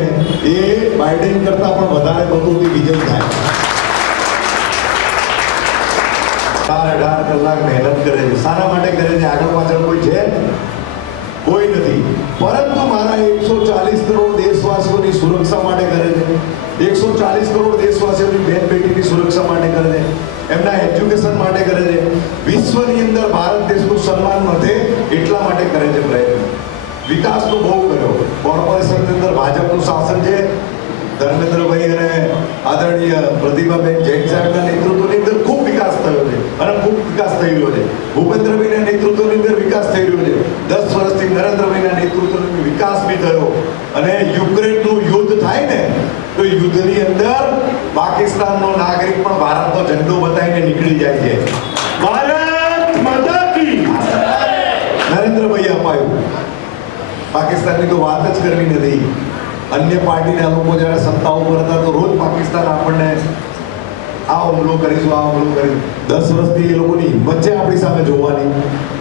એ બાઇડેન કરતા પણ વધારે મતોથી વિજય થાય. 18 કલાક મહેનત કરે છે. શાના માટે કરે છે? આગળ પાછળ કોઈ છે? કોઈ નથી. પરંતુ મારા 140 કરોડ દેશવાસીઓની સુરક્ષા માટે કરે છે. 140 કરોડ દેશવાસીઓની બેન બેટીની સુરક્ષા માટે કરે છે. એમના એજ્યુકેશન માટે કરે છે. વિશ્વની અંદર ભારત દેશનું સન્માન વધે એટલા માટે કરે છે પ્રયત્ન. વિકાસ તો બહુ કર્યો. કોર્પોરેશનની અંદર ભાજપનું શાસન છે. ધર્મેન્દ્રભાઈ અને આદરણીય પ્રતિભાબેન જૈન સાહેબના નેતૃત્વની અંદર ખૂબ વિકાસ થયો છે અને ખૂબ વિકાસ થઈ રહ્યો છે. ભૂપેન્દ્રભાઈના નેતૃત્વની અંદર વિકાસ થઈ રહ્યો છે. 10 વર્ષથી નરેન્દ્રભાઈના નેતૃત્વની વિકાસ બી થયો. અને યુક્રેનનું યુદ્ધ થાય ને તો યુદ્ધની અંદર પાકિસ્તાનનો નાગરિક પણ ભારતનો ઝંડો બતાવીને નીકળી જાય છે. ભારત માતા કી નરેન્દ્રભાઈ અપાયું. પાકિસ્તાનની તો વાત જ કરવી નથી. અન્ય પાર્ટીના લોકો જ્યારે સત્તા ઉપર હતા તો રોજ પાકિસ્તાન આપણને આ હુમલો કરીશું, આ હુમલો કરીશું. 10 વર્ષથી એ લોકોની હિંમત છે આપણી સામે જોવાની.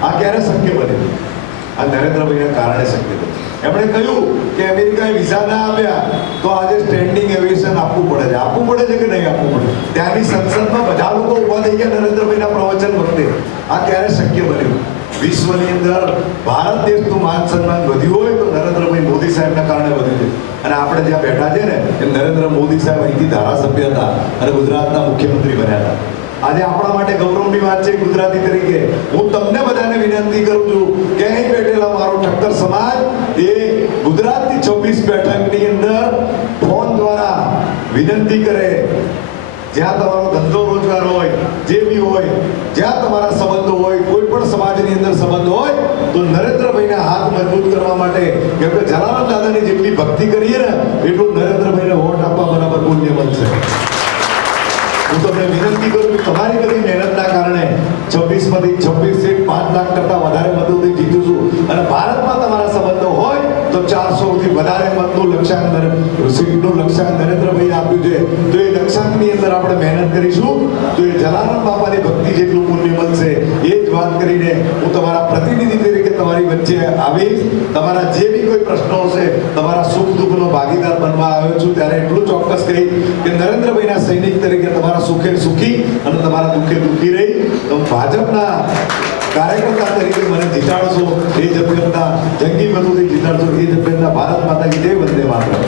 આ ક્યારે શક્ય બને? આ નરેન્દ્રભાઈના કારણે શક્ય બને. એમણે કહ્યું કે અમેરિકાએ વિઝા ના આપ્યા તો આજે સ્ટેન્ડિંગ એવિએશન આપવું પડે છે. આપવું પડે છે કે નહીં આપવું પડે? ત્યાંની સંસદમાં બધા લોકો ઊભા થઈ ગયા નરેન્દ્રભાઈના પ્રવચન વખતે. આ ક્યારે શક્ય બન્યું? વિશ્વની અંદર ભારત દેશનું માન સન્માન વધ્યું હોય તો નરેન્દ્રભાઈ મોદી સાહેબના કારણે વધ્યું છે. અને આપણે જ્યાં બેઠા છે ને એ નરેન્દ્ર મોદી સાહેબ અહીંથી ધારાસભ્ય હતા અને ગુજરાતના મુખ્યમંત્રી બન્યા હતા. આજે આપણા માટે ગૌરવની વાત છે ગુજરાતી તરીકે. હું તમને બધાને વિનંતી કરું છું કે અહીં બેઠેલા મારો ઠક્કર સમાજ એ ગુજરાતની 26 બેઠકની અંદર ફોન દ્વારા વિનંતી કરે, જ્યાં તમારો ધંધો રોજગાર હોય, જે બી હોય, જ્યાં તમારા સંબંધો હોય, કોઈ પણ સમાજની અંદર સંબંધ હોય તો નરેન્દ્રભાઈના હાથ મજબૂત કરવા માટે, કેમ કે જલારામ દાદાની જેટલી ભક્તિ કરીએ ને એટલું નરેન્દ્રભાઈને વોટ આપવા બરાબર પુણ્ય બનશે. હું તમને વિનંતી કરું કે તમારી બધી મહેનતના કારણે 26 માંથી 26 સીટ 5 લાખ કરતા વધારે મતોથી જીતીશું. અને ભારતમાં તમારા સંબંધો હોય તો 400 થી વધારે મતનું સીટનું લક્ષ્યાંક નરેન્દ્રભાઈએ આપ્યું છે. તો એ લક્ષ્યાંકની અંદર આપણે મહેનત કરીશું તો એ જલારામ બાપાની ભક્તિ જેટલું પુણ્ય મળશે. એ જ વાત કરીને હું તમારા પ્રતિનિધિ તરીકે તમારી વચ્ચે આવીશ. તમારા જે બી કોઈ પ્રશ્નો હશે, તમારા સુખ દુઃખનો ભાગીદાર બનવા આવ્યો છું ત્યારે એટલું ચોક્કસ કહી કે નરેન્દ્રભાઈના સૈનિક તરીકે તમારા સુખે સુખી અને તમારા દુઃખે દુઃખી રહી. તો ભાજપના કાર્યકર્તા તરીકે મને જીતાડશો, એ જગતના જંગી મતોથી જીતાડશો. એ જગતના ભારત માતા કી જય, વંદે માતરમ.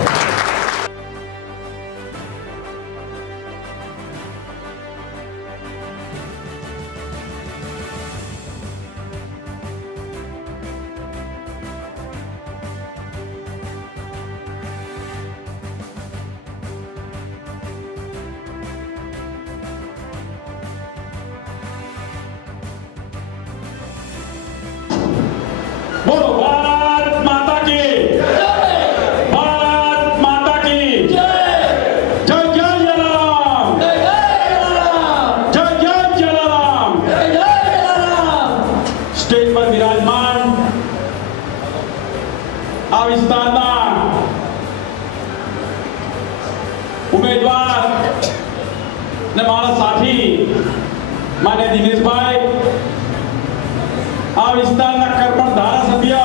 बोलो भारत माता की भारत माता की जय जय जलाराम जय जय जलाराम स्टेज पर विराजमान આ વિસ્તારના ઉમેદવાર ને મારા સાથી માન્ય દિનેશભાઈ, આ વિસ્તારના કરપણ ધારાસભ્ય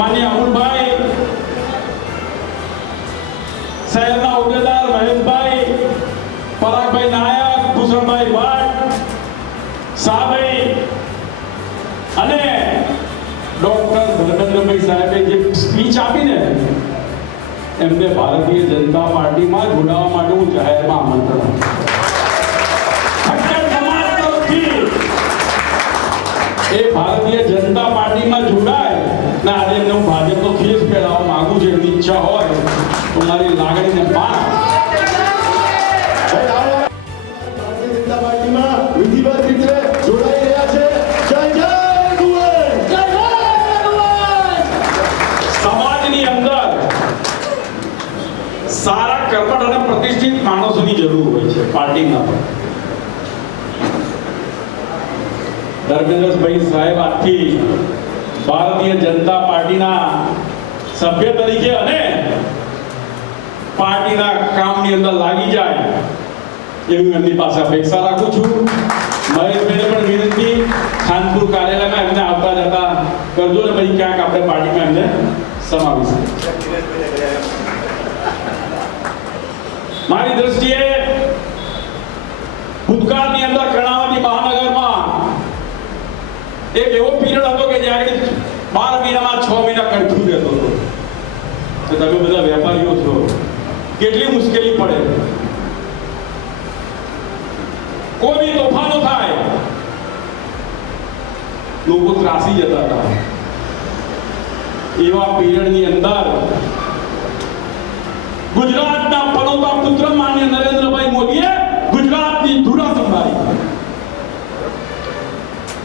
માન્ય અમુલભાઈ, શહેરના હોદ્દેદાર મહેશભાઈ, પરાગભાઈ નાયક, ભૂષણભાઈ ભટ્ટ, શાહભાઈ અને ડોક્ટર ધર્મેન્દ્રભાઈ સાહેબે જે સ્પીચ આપીને એમને ભારતીય જનતા પાર્ટીમાં જોડાવા માટે હું જાહેરમાં આમંત્રણ આપું. એ ભારતીય જનતા પાર્ટીમાં જોડાય ને આજે એમને હું ભાજપનો ખેસ પહેરાવવા માંગુ છું. એમની ઈચ્છા હોય તો મારી લાગણીને પાર. ભારતીય જનતા પાર્ટીમાં વિધિવત રીતે જોડાઈ રહ્યા છે. જય જય ગુવર, જય જય ગુવર. સમાજની અંદર સારા કર્મઠ અને પ્રતિષ્ઠિત માણસોની જરૂર હોય છે પાર્ટીમાં પણ. ધર્મેન્દ્રભાઈ સાહેબ આજથી ભારતીય જનતા પાર્ટીના સભ્ય તરીકે અને પાર્ટીના કામની અંદર લાગી જાય એવી એમની પાસે અપેક્ષા રાખું છું. મહેશભાઈને પણ વિનંતી, ખાનપુર કાર્યાલયમાં એમને આવતા જતા કરજો ને પછી ક્યાંક આપણે પાર્ટીમાં એમને સમાવીશું. મારી દ્રષ્ટિએ ભૂતકાળની અંદર કર્ણાવતી મહાનગરમાં એક એવો પીરિયડ હતો કે જ્યારે 12 મહિનામાં 6 મહિના કરફ્યુ રહેતો હતો. તો તમે બધા વેપારીઓ છો, કેટલી મુશ્કેલી પડે. કોઈ બી તોફાનો થાય લોકો ત્રાસી જતા હતા. એવા પીરિયડની અંદર ગુજરાતના પનોતા પુત્ર માન્ય નરેન્દ્રભાઈ મોદીએ ગુજરાતની ધુરા સંભાળી.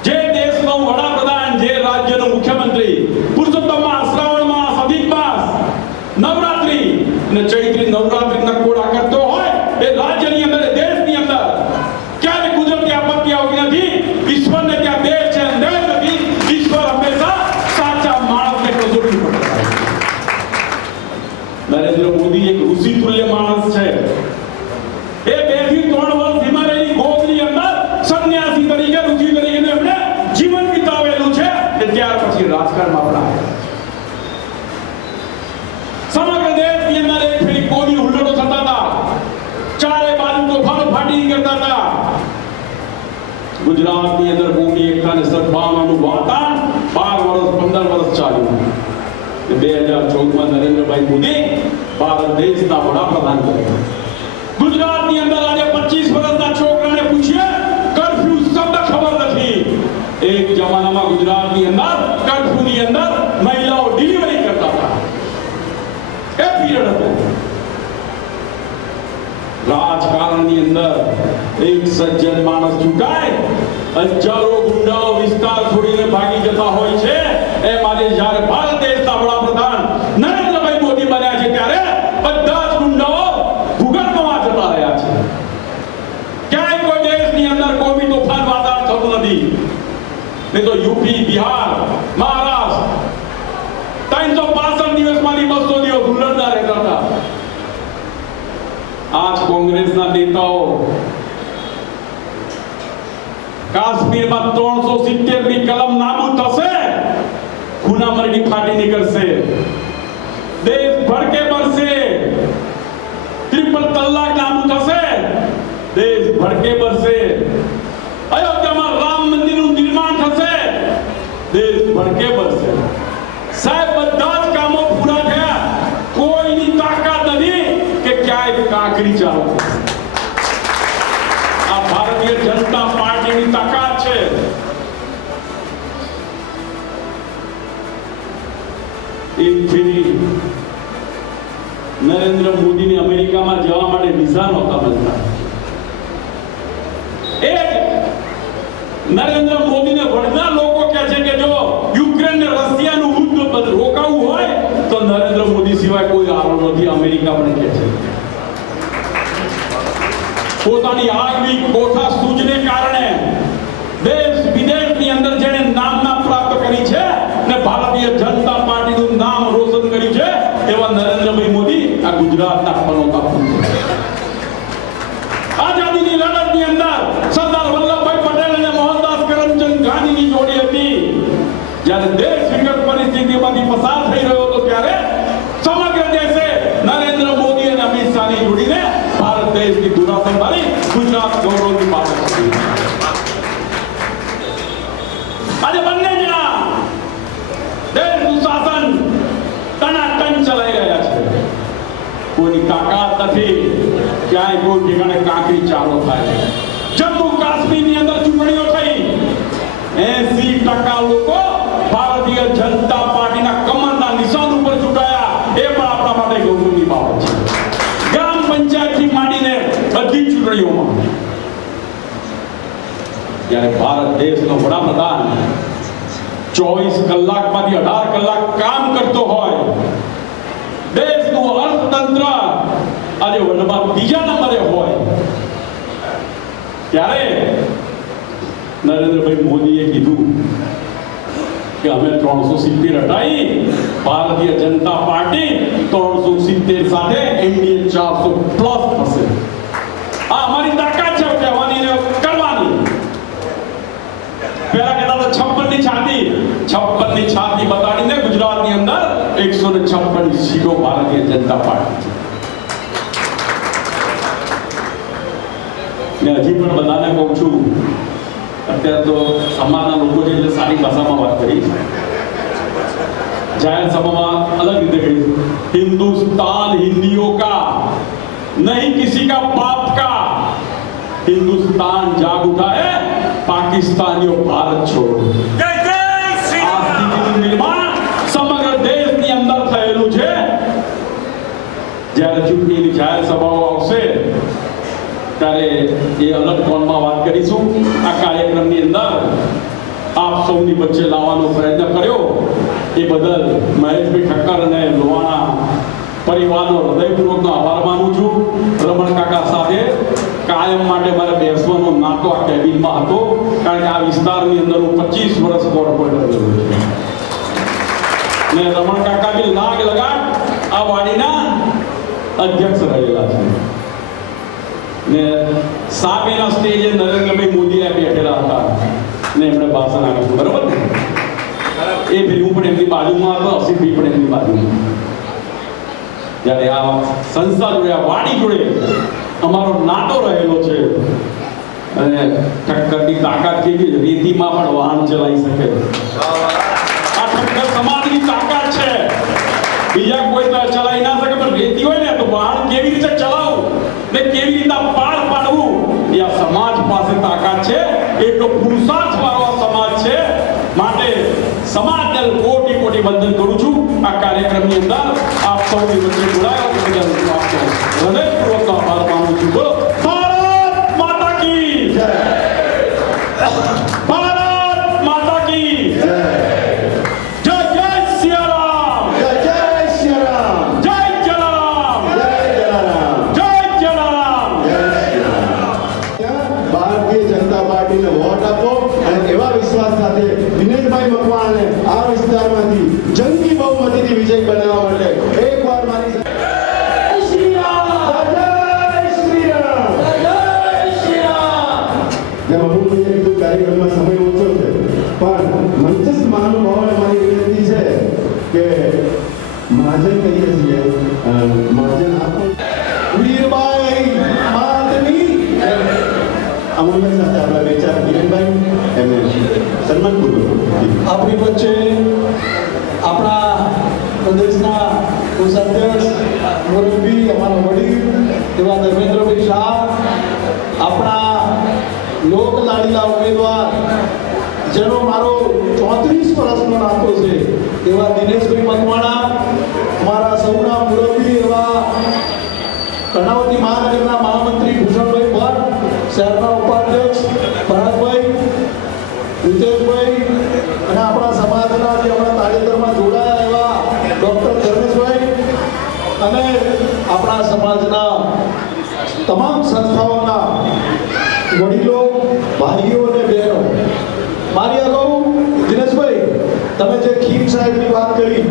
જે દેશનો વડાપ્રધાન, જે રાજ્યનો મુખ્યમંત્રી પુરુષોત્તમમાં શ્રાવણ માસ, અધિક માસ, નવરાત્રી અને ચૈત્રી નવરાત્રીના કોડા કરતો ત્યાર પછી રાજકારણમાં પણ આવ્યા. સમગ્ર દેશની અંદર એક ફેરી કોમી હુલ્લડો થતા હતા, ચારે બાજુ તોફાનો ફાટી નીકળતા હતા. ગુજરાતની અંદર કોમી એકતા અને સદભાવનાનું વાતાવરણ 12 વર્ષ 15 વર્ષ ચાલ્યું. 2014માં નરેન્દ્રભાઈ મોદી ભારત દેશના વડાપ્રધાન બન્યા. ગુજરાતની અંદર આજે 25 વર્ષના છોકરાને પૂછીએ કર્ફ્યુ શબ્દ ખબર નથી. એક જમાનામાં ગુજરાતની અંદર કર્ફ્યુની અંદર મહિલાઓ ડિલિવરી કરતા હતા. એ પીરિયડ હતો. રાજકારણની અંદર એક સજ્જન માણસ ચૂકાય, હજારો ગુંડાઓ વિસ્તાર છોડીને ભાગી જતા હોય છે. એ માટે જ્યારે ભારત દેશના વડાપ્રધાન નરેન્દ્રભાઈ મોદી બન્યા છે ત્યારે બધા જ ગુંડાઓ ભૂગર્ભમાં જતા રહ્યા છે. ક્યાંય કોઈ દેશની અંદર કોમી તોફાન વાતાવરણ થતું નથી. નહીં તો યુપી, બિહાર, મહારાષ્ટ્ર 365 દિવસમાંથી 200 દિવસ હુલ્લડતા રહેતા હતા. આજ કોંગ્રેસના નેતાઓ કાશ્મીરમાં 370 ની કલમ નાબૂદ થશે, ખૂનામરડી ફાટી નીકળશે, દેશ ભડકે બરસે, ટ્રિપલ તલાક નાબૂદ થશે, દેશ ભડકે બરસે, અયોધ્યામાં રામ મંદિરનું નિર્માણ થશે, દેશ ભડકે બરસે. સાહેબ બધા જ કામો પૂરા થયા, કોઈની તાકાત નથી કે ક્યાંય કાંકરી ચાલુ. આ ભારતીય જનતા પાર્ટીની તાકાત છે. એક ફેરી નરેન્દ્ર મોદીને અમેરિકામાં જવા માટે વિઝા નહોતા મળતા. નરેન્દ્ર મોદીને વડના લોકો કહે છે કે જો યુક્રેન ને રશિયાનું યુદ્ધ રોકાવું હોય તો નરેન્દ્ર મોદી સિવાય કોઈ આરો નથી. અમેરિકા પણ કહે છે. પોતાની આગવી કોઠા સૂઝને કારણે દેશ વિદેશની અંદર જેને નામના પ્રાપ્ત કરી છે ને ભારતીય જનતા પાર્ટીનું નામ રોશન કર્યું છે એવા નરેન્દ્રભાઈ મોદી આ ગુજરાતના પનોતા પુત્ર. આઝાદીની લડતની અંદર સરદાર વલ્લભભાઈ પટેલ અને મોહનદાસ કરમચંદ ગાંધીની જોડી હતી. જ્યારે દેશ વિકટ પરિસ્થિતિમાંથી પસાર થઈ રહ્યો હતો ત્યારે સમગ્ર દેશે નરેન્દ્ર મોદી અને અમિત શાહની જોડીને ભારત દેશની ધુરા સંભાળી ગુજરાત ગૌરવની બાબત હતી. આજે બંને જણા દેશનું શાસન ટનાટન ચલાવી રહ્યા છે. કોઈની તાકાત નથી ક્યાંય કોઈ ઠેકાણે કાંકરી ચાલો થાય. જમ્મુ કાશ્મીરની અંદર ચૂંટણીઓ થઈ, 80% લોકો ભારતીય જનતા પાર્ટીના કમરના નિશાન ઉપર ચૂંટાયા. એ પણ આપણા માટે ગૌરવની બાબત છે. ગ્રામ પંચાયતથી માંડીને બધી ચૂંટણીઓમાં જ્યારે ભારત દેશનો વડાપ્રધાન 24 કલાકમાંથી 18 કલાક કામ કરતો હોય, દેશનું અર્થતંત્ર આજે વર્લ્ડમાં બીજા નંબરે હોય, ત્યારે નરેન્દ્રભાઈ મોદીએ કીધું કે અમે 370 હટાવી ભારતીય જનતા પાર્ટી 370 સાથે એનડીએ 400 પ્લસ થશે. આ અમારી તાકાત છે કહેવાની ને કરવાની. પહેલા કહેતા હતા 56 ની છાતી બતાડીને ગુજરાતની અંદર 156 સીટો ભારતીય જનતા પાર્ટી. ને હજી પણ બધાને કહું છું, અત્યારે તો સમાજના લોકો છે એટલે સારી ભાષામાં વાત કરી, જાહેર સભામાં અલગ રીતે કહી, हिंदुस्तान हिंदियों का नहीं किसी का बाप का, हिंदुस्तान जाग उठा है, पाकिस्तानियों भारत छोड़ो. जय जय श्री આ સ્થિતિનું નિર્માણ સમગ્ર દેશની અંદર થયેલું છે. જ્યારે ચૂંટણીની જાહેર સભાઓ આવશે ત્યારે એ અલગ કોણમાં વાત કરીશું. આ કાર્યક્રમની અંદર આપ સૌની વચ્ચે લાવવાનો પ્રયત્ન કર્યો એ બદલ મહેશભાઈ ઠક્કર અને લોહાણા પરિવારનો હૃદયપૂર્વકનો આભાર માનું છું. રમણ કાકા સાથે કાયમ માટે મારે બેસવાનો નાતો આ કેબિનમાં હતો, કારણ કે આ વિસ્તારની અંદર હું 25 વર્ષ કોર્પોરેટર રહ્યો છું. ને રમણ કાકા બી લાગ લગાડ આ વાડીના અધ્યક્ષ રહેલા છે. ને સામેના સ્ટેજે નરેન્દ્રભાઈ મોદી બેઠેલા હતા ને એમણે ભાષણ આપ્યું. બરોબર ને? એ ભાઈ હું પણ એમની બાજુમાં હતો, અસીફભાઈ પણ એમની બાજુમાં. જ્યારે આ સંસ્થા જોડે, આ વાડી જોડે અમારો નાતો રહેલો છે અને ઠક્કરની તાકાત કેવી છે, રેતીમાં પણ વાહન ચલાવી શકે. આ ઠક્કર સમાજની તાકાત છે, બીજા કોઈ તો ચલાવી ના શકે, પણ રેતી હોય ને તો વાહન કેવી રીતે ચલાવવું ને કેવી રીતે પાર પાડવું એ આ સમાજ પાસે તાકાત છે. એટલો પુરુષાર્થ વાળો આ સમાજ છે. માટે સમાજને કોટી કોટી વંદન કરું છું. આ કાર્યક્રમની અંદર આપ સૌની વચ્ચે જોડાયો બદલ આપનો હૃદયપૂર્વક આભાર માનું છું. બોલો ભારત માતા કી જય. ભારત માતા કી જય. જય જય સિયારામ. જય જય શ્રી રામ. જય જલારામ. જય જલારામ. જય જલારામ. ભારતીય જનતા પાર્ટીને વોટ આપો અને એવા વિશ્વાસ સાથે દિનેશભાઈ મકવાણાને આ વિસ્તારમાંથી જંગી બહુમતીથી વિજય બનાવવા માટે એકવાર મારી સાથે જેમ અમુકભાઈએ કીધું કાર્યક્રમમાં સમય ઓછો છે, પણ મંચસ્થ મહાનુભાવોને મારી વિનંતી છે કે મહાજન કહીએ છીએ, મહાજન આપો. વીરબાઈ માતની અમુકભાઈ સાથે આપણા બે ચાર કિરણભાઈ એમને સન્માનપૂર્વક આપણી વચ્ચે આપણા પ્રદેશના કોષાધ્યક્ષ મુરબ્બી અમારા વડીલ એવા ધર્મેન્દ્રભાઈ શાહ, આપણા લોક લાડીલા ઉમેદવાર જેનો મારો 34 વર્ષનો નાતો છે એવા દિનેશભાઈ મકવાણા, અમારા સૌના મુરબ્બી એવા કર્ણાવતી મહાનગરના મહામંત્રી ભૂષણભાઈ ભટ્ટ, શહેરના ઉપાધ્યક્ષ ભરતભાઈ, હિતેશભાઈ અને આપણા સમાજના જે આપણા તાજેતરમાં જોડાયા એવા ડૉક્ટર ધર્મેશભાઈ અને આપણા સમાજના તમામ સંસ્થાઓના વડીલો, ભાઈઓ અને બહેનો, મારી અગાઉ દિનેશભાઈ તમે જે ખીમ સાહેબની વાત કરી,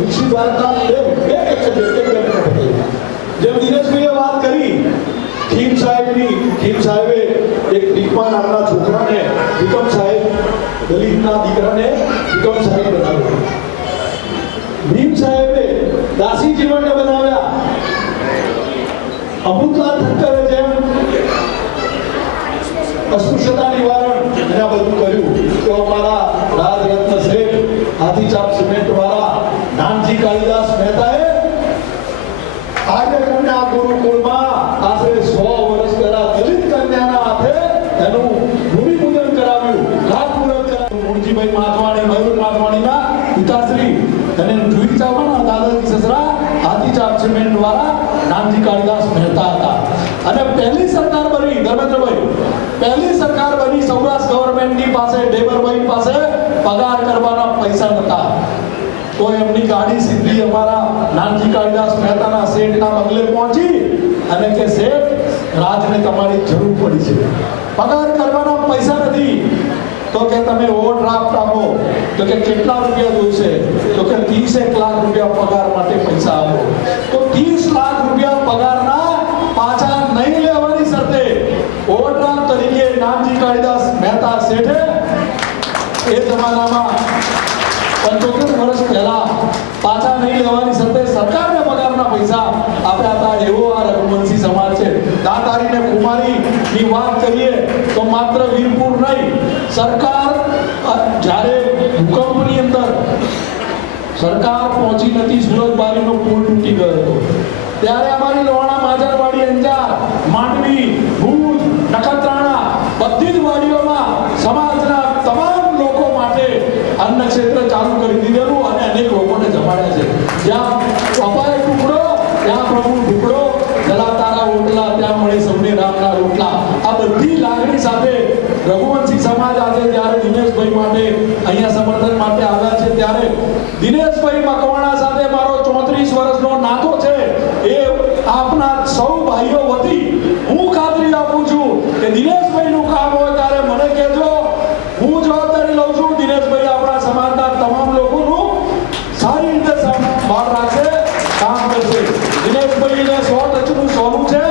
વિકસિત ભારતના જેમ દિનેશભાઈએ વાત કરી ખીમ સાહેબની, ખીમ સાહેબે એક દીપા નામના છોકરાને વિક્રમ સાહેબ, દલિતના દીકરાને વિક્રમ સાહેબ બનાવ્યો. ભીમ સાહેબે દાસી જીવનને બનાવ્યા. અમૃતલાલ ઠક્કરે જેમ અસ્પૃશ્યતા નિવારણ અને આ બધું કર્યું, તો અમારા રાજરત્ન શેઠ, હાથીચાપ સિમેન્ટ વાળા નાનજી કાલિદાસ મહેતાએ આર્યકન્યા ગુરુકુળમાં આશરે 100 વર્ષ પહેલા દલિત કન્યાના હાથે એનું ભૂમિપૂજન કરાવ્યું, ખાતમુહૂર્ત કરાવ્યું. મુરજીભાઈ માધવાણી, મયુર માધવાણીના પિતાશ્રી અને જુઈ ચાવડા દાદાજી સસરા હાથીચાપ સિમેન્ટ વાળા નાનજી કાલિદાસ મહેતા હતા. અને પહેલી સરકાર બની ધર્મેન્દ્રભાઈ, પહેલી સરકાર બની સૌરાષ્ટ્ર ગવર્મેન્ટની પાસે, ડેબરભાઈ પાસે પગાર કરવાના પૈસા નતા, તો એમની ગાડી સીધી અમારા નાનજી કાલિદાસ મહેતાના શેઠના બંગલે પહોંચી અને કે શેઠ, રાજને તમારી જરૂર પડી છે, પગાર કરવાના પૈસા નથી, તો કે તમે ઓવરડ્રાફ્ટ આપો, તો કે કેટલા રૂપિયા જોઈશે, તો કે 30 લાખ રૂપિયા પગાર માટે પૈસા આપો. તો 30 લાખ રૂપિયા પગારના પાછા નહીં લેવાની શરતે ઓવરડ્રાફ્ટ તરીકે નાનજી કાલિદાસ મહેતા શેઠે એ જમાનામાં 75 વર્ષ પહેલા પાછા નહીં લેવાની શરતે સરકારને પગારના પૈસા આપ્યા હતા. એવો આ રઘુવંશી સમાજ છે. દાતારી ને કુમારીની વાત કરીએ તો માત્ર વીરપુર નહીં, સરકાર જ્યારે ભૂકંપની અંદર સરકાર પહોંચી નથી, સુરતબારીનો પુલ તૂટી ગયો હતો, ત્યારે અમારી લોહાણા, માજરવાડી, અંજાર, માંડવી, ભુજ, નખત્રાણા બધી જ વાડીઓમાં સમાજના તમામ લોકો માટે અન્ન ક્ષેત્ર ચાલુ કરી દીધેલું અને અનેક લોકોને જમાડ્યા છે. જ્યાં અપાય ટુકડો ત્યાં પ્રભુ ટુકડો, જલાતારા ઓટલા ત્યાં મળે સૌને રામના રોટલા. આ બધી લાગણી સાથે રઘુવંશી સમાજ આજે ત્યારે દિનેશભાઈ માટે અહીંયા સમર્થન માટે આવ્યા છે. ત્યારે દિનેશભાઈ મકવાણા સાથે મારો 34 વર્ષનો નાતો છે. એ આપના સૌ ભાઈઓ વતી હું ખાતરી આપું છું કે દિનેશભાઈનું કામ હોય ત્યારે મને કહેજો, હું જવાબદારી લઉં છું. દિનેશભાઈ આપણા સમાજના તમામ લોકોનું સારી રીતે સંભાળ રાખશે, કામ કરશે. દિનેશભાઈને 100% સોનું છે,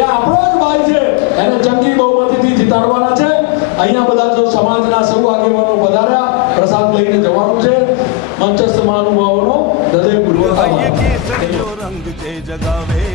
એ આપણો જ ભાઈ છે, એને જંગી બહુમતીથી જીતાડવાના છે. અહીંયા બધા જો સમાજના સૌ આગેવાનો પધાર્યા, પ્રસાદ લઈને જવાનું છે. મંચસ્થ મહાનુભાવોનો હૃદયપૂર્વક આભાર. रंग के जगावे